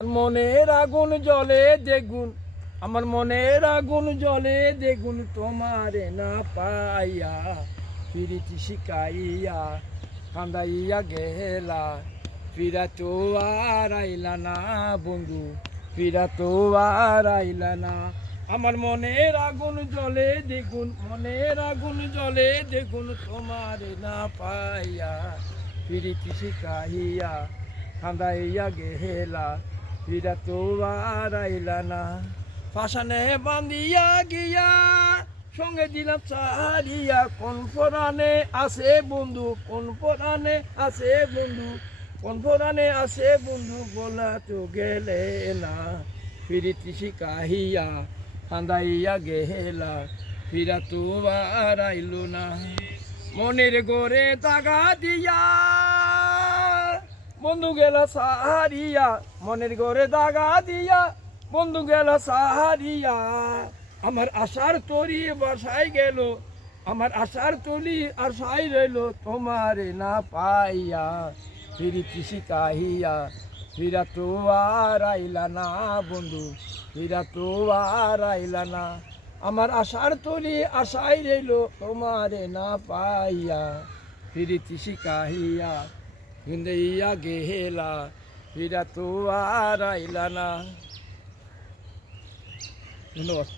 মনের আগুন জ্বলে দ্বিগুণ, আমার মনের আগুন জ্বলে দ্বিগুণ, তোমারে না পাইয়া ফিরিতি শিকাইয়া কান্দাইয়া গেলা, ফিরা তো আর আইলা না বন্ধু, ফিরা তো আর আইলা না। আমার মনের আগুন জ্বলে দ্বিগুণ, মনের আগুন জ্বলে দ্বিগুণ, তোমারে না পাইয়া ফিরিতি শিকাইয়া কান্দাইয়া গেলা, ফিরা তো আর আইলা না। পাশানে বান্ধিয়া গিয়া সঙ্গে দিলাম চাহারিয়া, কোন পরাণে আছে বন্ধু, কোন পরাণে আছে বন্ধু, কোন পরাণে আছে বন্ধু, বলা তো গেলে না, ফিরিতি শিকাহিয়া কান্দাইয়া গেলা, ফিরা তো আর আইল না। মনের গোরে দাগা দিয়া বন্ধু গেলা সাহারিয়া, মনের ঘরে দাগা দিয়া বন্ধু গেলা সাহারিয়া, আমার আশার তরি বাসায় গেল, আমার আশার তলি আশায় রইল, তোমারে না পাইয়া ফিরিতি শিকাহিয়া, ফিরা তো আর আইলা না বন্ধু, ফিরা তো আর আইলা না। আমার আশার তলি আশায় রইল, তোমারে না পাইয়া ফিরিতি শিকাহিয়া হিন্দিয়া গেলা, ফিরা তো আর আইলা না। ধন্যবাদ।